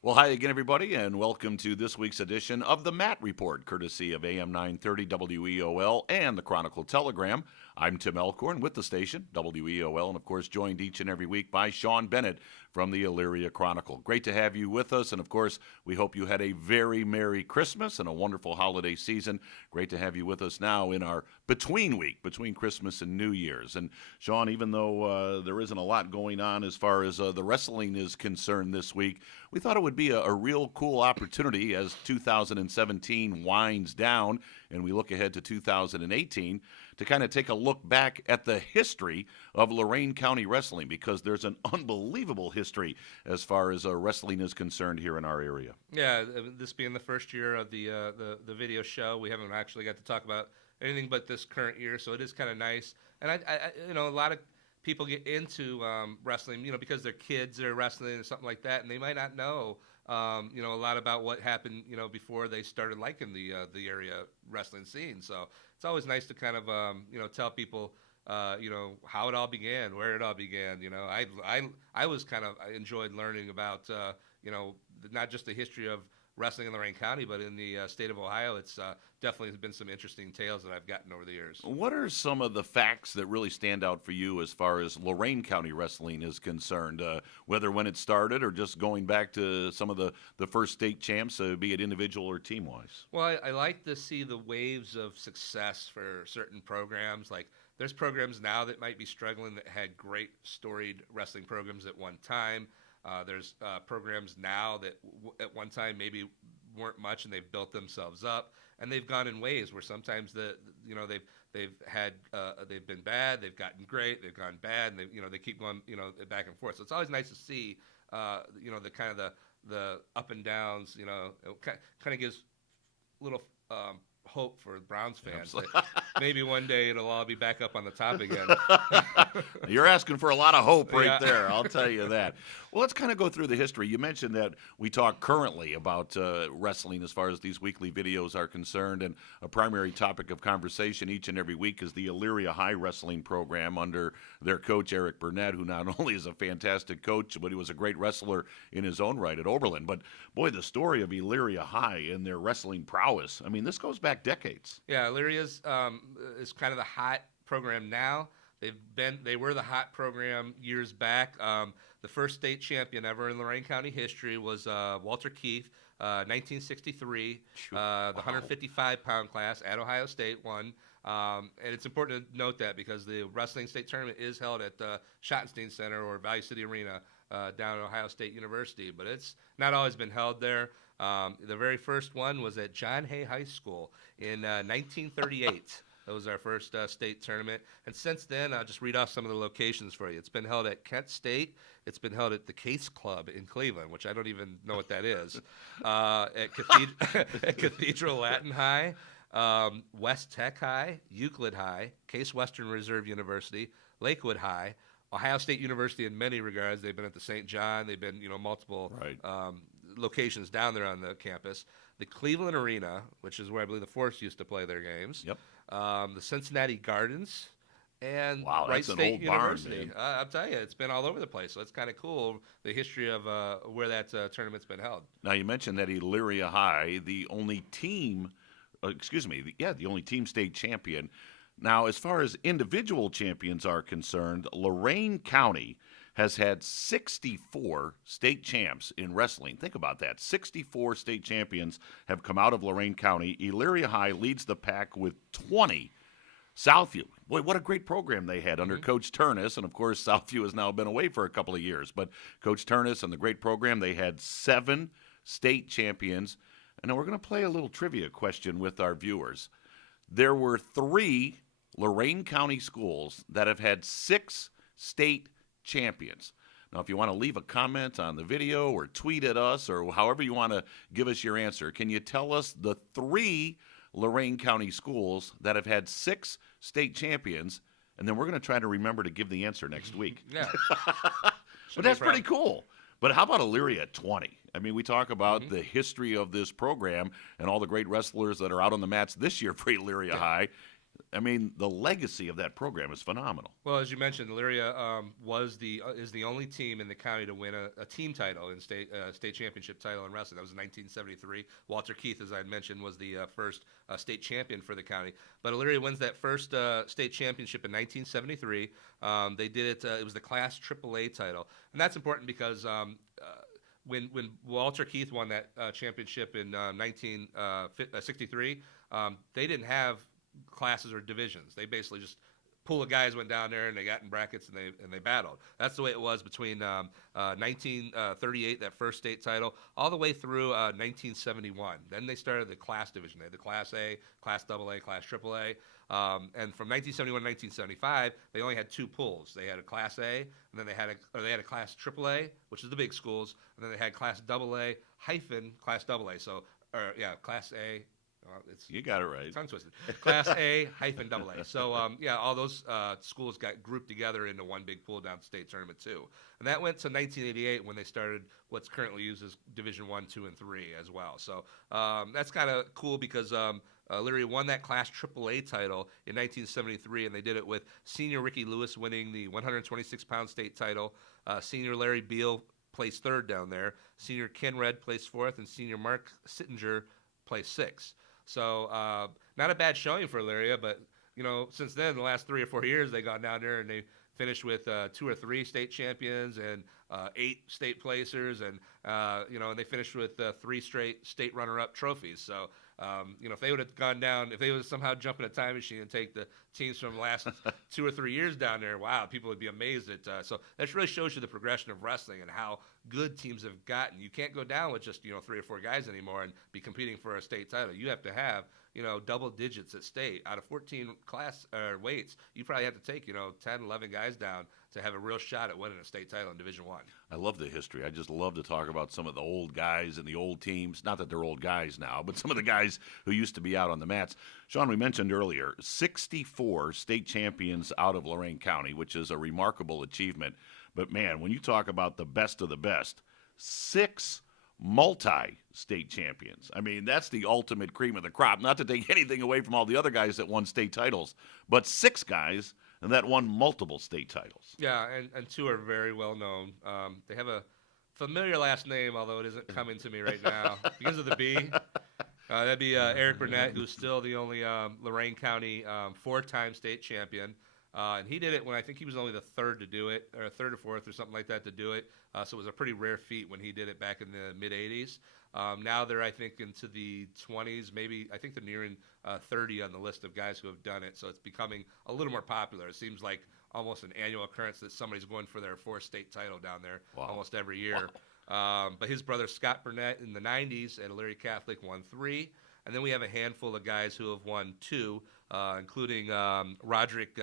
Well, hi again, everybody, and welcome to this week's edition of the Matt Report, courtesy of AM 930 WEOL and the Chronicle Telegram. I'm Tim Elkhorn with the station, WEOL, and of course, joined each and every week by Sean Bennett from the Elyria Chronicle. Great to have you with us, and of course, we hope you had a very Merry Christmas and a wonderful holiday season. Great to have you with us now in our between week, between Christmas and New Year's. And Sean, even though there isn't a lot going on as far as the wrestling is concerned this week, we thought it would be a real cool opportunity as 2017 winds down and we look ahead to 2018 to kind of take a look back at the history of Lorain County wrestling, because there's an unbelievable history as far as wrestling is concerned here in our area. Yeah, this being the first year of the video show, we haven't actually got to talk about anything but this current year, so it is kind of nice. And I a lot of people get into wrestling, because their kids are wrestling or something like that, and they might not know, a lot about what happened, before they started liking the area wrestling scene. So it's always nice to kind of, tell people, how it all began, where it all began. I was I enjoyed learning about, not just the history of wrestling in Lorain County, but in the state of Ohio. It's definitely been some interesting tales that I've gotten over the years. What are some of the facts that really stand out for you as far as Lorain County wrestling is concerned, whether when it started or just going back to some of the first state champs, be it individual or team-wise? Well, I like to see the waves of success for certain programs. Like, there's programs now that might be struggling that had great storied wrestling programs at one time. There's programs now that at one time maybe weren't much, and they've built themselves up, and they've gone in waves where sometimes they've been bad, they've gotten great, they've gone bad, and they keep going back and forth. So it's always nice to see the kind of the up and downs. It kind of gives little hope for Browns fans that maybe one day it'll all be back up on the top again. You're asking for a lot of hope right there, I'll tell you that. Well, let's kind of go through the history. You mentioned that we talk currently about wrestling as far as these weekly videos are concerned, and a primary topic of conversation each and every week is the Elyria High Wrestling program under their coach, Eric Burnett, who not only is a fantastic coach, but he was a great wrestler in his own right at Oberlin. But, boy, the story of Elyria High and their wrestling prowess, I mean, this goes back decades. Yeah, Illyria's is kind of the hot program now. They were the hot program years back. The first state champion ever in Lorain County history was Walter Keith, 1963. The 155-pound class at Ohio State won. And it's important to note that because the wrestling state tournament is held at the Schottenstein Center or Valley City Arena down at Ohio State University, but it's not always been held there. The very first one was at John Hay High School in 1938. That was our first state tournament. And since then, I'll just read off some of the locations for you. It's been held at Kent State. It's been held at the Case Club in Cleveland, which I don't even know what that is. At Cathedral Latin High, West Tech High, Euclid High, Case Western Reserve University, Lakewood High, Ohio State University in many regards. They've been at the St. John. They've been, multiple locations down there on the campus. The Cleveland Arena, which is where I believe the Force used to play their games. Yep. The Cincinnati Gardens, and Wow, Wright that's an State old barn, University. man. I'll tell you, it's been all over the place. So it's kind of cool, the history of where that tournament's been held. Now, you mentioned that Elyria High, the only team state champion. Now, as far as individual champions are concerned, Lorain County has had 64 state champs in wrestling. Think about that. 64 state champions have come out of Lorain County. Elyria High leads the pack with 20. Southview, boy, what a great program they had under Coach Turnus. And, of course, Southview has now been away for a couple of years. But Coach Turnus and the great program, they had 7 state champions. And now we're going to play a little trivia question with our viewers. There were 3 Lorain County schools that have had 6 state champions. Now, if you want to leave a comment on the video or tweet at us or however you want to give us your answer, can you tell us the 3 Lorain County schools that have had 6 state champions? And then we're going to try to remember to give the answer next week. Yeah. But that's pretty cool. But how about Elyria at 20? I mean, we talk about the history of this program and all the great wrestlers that are out on the mats this year for Elyria High. I mean, the legacy of that program is phenomenal. Well, as you mentioned, Elyria is the only team in the county to win a team title in state championship title in wrestling. That was in 1973. Walter Keith, as I mentioned, was the first state champion for the county. But Elyria wins that first state championship in 1973. They did it. It was the Class AAA title, and that's important because when Walter Keith won that championship in 1963, they didn't have classes or divisions. They basically just pool of guys went down there and they got in brackets and they battled. That's the way it was between 1938, that first state title, all the way through 1971. Then they started the class division. They had the Class A, Class AA, Class AAA. And from 1971 to 1975, they only had two pools. They had a Class A, and then they had a Class AAA, which is the big schools, and then they had Class AA hyphen Class AA. So, Class A. You got it right. Tongue twisted. Class A hyphen AA. So, all those schools got grouped together into one big pool down the state tournament too. And that went to 1988 when they started what's currently used as Division 1, 2, and 3 as well. So that's kind of cool because Elyria won that Class AAA title in 1973, and they did it with senior Ricky Lewis winning the 126-pound state title. Senior Larry Beal placed third down there. Senior Ken Red placed fourth, and senior Mark Sittinger placed sixth. So not a bad showing for Elyria, but since then, the last 3 or 4 years, they've gone down there and they finished with 2 or 3 state champions and 8 state placers, and and they finished with 3 straight state runner-up trophies. So if they would have gone down, if they would somehow jump in a time machine and take the teams from the last 2 or 3 years down there, wow, people would be amazed at. So that really shows you the progression of wrestling and how good teams have gotten. You can't go down with just 3 or 4 guys anymore and be competing for a state title. You have to have double digits at state. Out of 14 class weights, you probably have to take 10, 11 guys down to have a real shot at winning a state title in Division 1. I love the history. I just love to talk about some of the old guys and the old teams. Not that they're old guys now, but some of the guys who used to be out on the mats. Sean, we mentioned earlier, 64 state champions out of Lorain County, which is a remarkable achievement. But, man, when you talk about the best of the best, 6 multi-state champions. I mean, that's the ultimate cream of the crop. Not to take anything away from all the other guys that won state titles, but 6 guys that won multiple state titles. Yeah, and 2 are very well known. They have a familiar last name, although it isn't coming to me right now because of the B. That'd be Eric Burnett, who's still the only Lorain County 4-time state champion. And he did it when I think he was only the third to do it, or third or fourth or something like that to do it. So it was a pretty rare feat when he did it back in the mid-'80s. Now they're, I think, into the 20s, maybe. I think they're nearing 30 on the list of guys who have done it. So it's becoming a little more popular. It seems like almost an annual occurrence that somebody's going for their 4th state title down there almost every year. Wow. But his brother Scott Burnett in the 90s at Elyria Catholic won 3. And then we have a handful of guys who have won 2, including Roderick.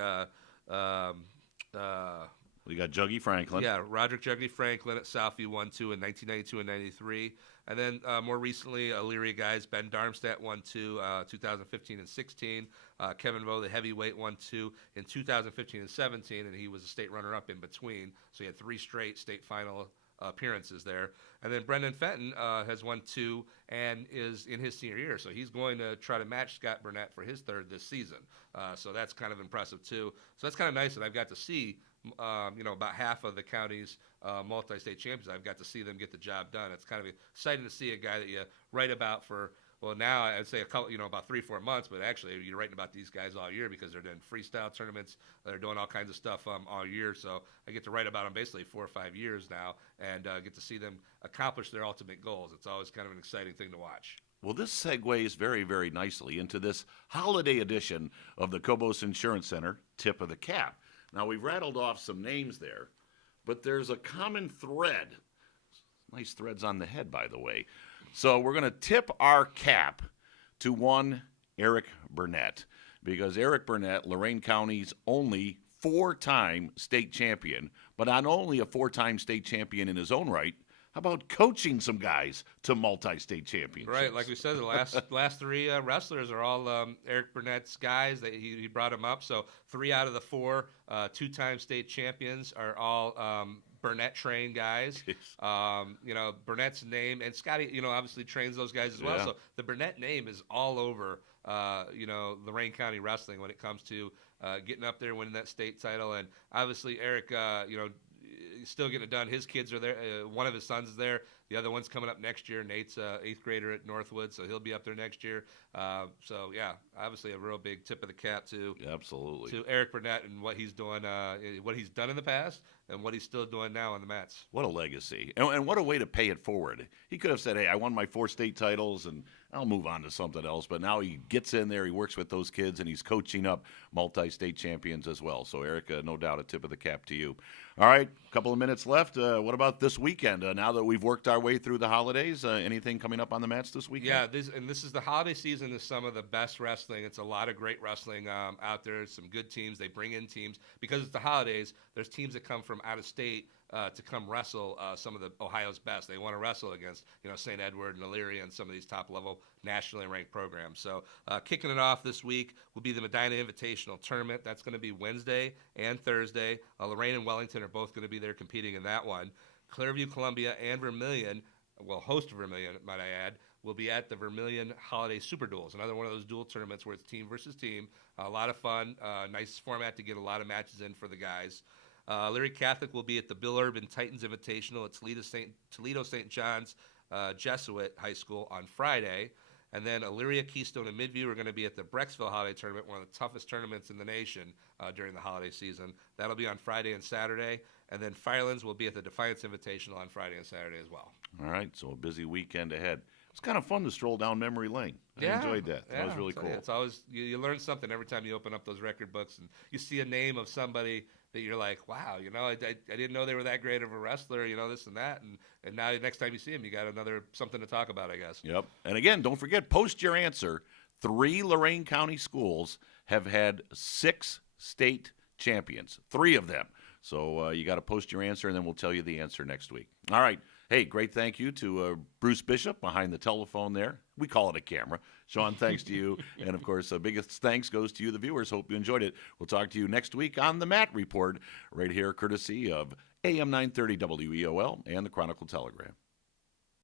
We got Juggy Franklin. Yeah, Roderick Juggy Franklin at Southview won 2 in 1992 and 93. And then more recently, Elyria guys, Ben Darmstadt won 2, 2015 and 16. Kevin Vo, the heavyweight, won 2 in 2015 and 17, and he was a state runner-up in between. So he had 3 straight state final appearances there. And then Brendan Fenton has won 2 and is in his senior year. So he's going to try to match Scott Burnett for his 3rd this season. So that's kind of impressive, too. So that's kind of nice that I've got to see, about half of the county's multi-state champions. I've got to see them get the job done. It's kind of exciting to see a guy that you write about for, well, now I'd say a couple, about 3-4 months, but actually you're writing about these guys all year because they're doing freestyle tournaments. They're doing all kinds of stuff all year. So I get to write about them basically 4 or 5 years now and get to see them accomplish their ultimate goals. It's always kind of an exciting thing to watch. Well, this segues very, very nicely into this holiday edition of the Cobos Insurance Center Tip of the Cap. Now, we've rattled off some names there, but there's a common thread. Nice threads on the head, by the way. So we're going to tip our cap to one Eric Burnett, because Eric Burnett, Lorain County's only 4-time state champion, but not only a 4-time state champion in his own right, how about coaching some guys to multi-state championships? Right, like we said, the last 3 wrestlers are all Eric Burnett's guys. He brought them up. So 3 out of the 4 2-time state champions are all Burnett trained guys. Burnett's name, and Scotty, obviously trains those guys as well. Yeah. So the Burnett name is all over, Lorain County wrestling when it comes to getting up there, winning that state title. And obviously Eric, he's still getting it done. His kids are there. One of his sons is there. The other one's coming up next year. Nate's 8th grader at Northwood, so he'll be up there next year. Obviously a real big tip of the cap to Eric Burnett and what he's doing, what he's done in the past, and what he's still doing now on the mats. What a legacy, and what a way to pay it forward. He could have said, "Hey, I won my 4 state titles, and I'll move on to something else." But now he gets in there, he works with those kids, and he's coaching up multi-state champions as well. So, Eric, no doubt a tip of the cap to you. All right, a couple of minutes left. What about this weekend? Now that we've worked our way through the holidays, anything coming up on the mats this weekend? Yeah, this is the holiday season. Is some of the best wrestling. It's a lot of great wrestling out there. Some good teams. They bring in teams because it's the holidays. There's teams that come from out of state to come wrestle some of the Ohio's best. They want to wrestle against St. Edward and Elyria and some of these top level nationally ranked programs. So kicking it off this week will be the Medina Invitational Tournament. That's going to be Wednesday and Thursday. Lorain and Wellington are both going to be there competing in that one. Clearview, Columbia, and Vermilion, host of Vermilion, might I add, will be at the Vermilion Holiday Super Duels, another one of those dual tournaments where it's team versus team. A lot of fun, nice format to get a lot of matches in for the guys. Elyria Catholic will be at the Bill Urban Titans Invitational at Toledo St. John's Jesuit High School on Friday. And then Elyria, Keystone, and Midview are going to be at the Brecksville Holiday Tournament, one of the toughest tournaments in the nation during the holiday season. That'll be on Friday and Saturday. And then Firelands will be at the Defiance Invitational on Friday and Saturday as well. All right, so a busy weekend ahead. It's kind of fun to stroll down memory lane. I enjoyed that. That was really cool. It's always you learn something every time you open up those record books and you see a name of somebody that you're like, wow, I didn't know they were that great of a wrestler, this and that, and now next time you see him, you got something to talk about, I guess. Yep. And again, don't forget, post your answer. 3 Lorain County schools have had 6 state champions, 3 of them. So you got to post your answer, and then we'll tell you the answer next week. All right. Hey, great thank you to Bruce Bishop behind the telephone there. We call it a camera. Sean, thanks to you. And, of course, biggest thanks goes to you, the viewers. Hope you enjoyed it. We'll talk to you next week on the Matt Report right here, courtesy of AM 930 WEOL and the Chronicle Telegram.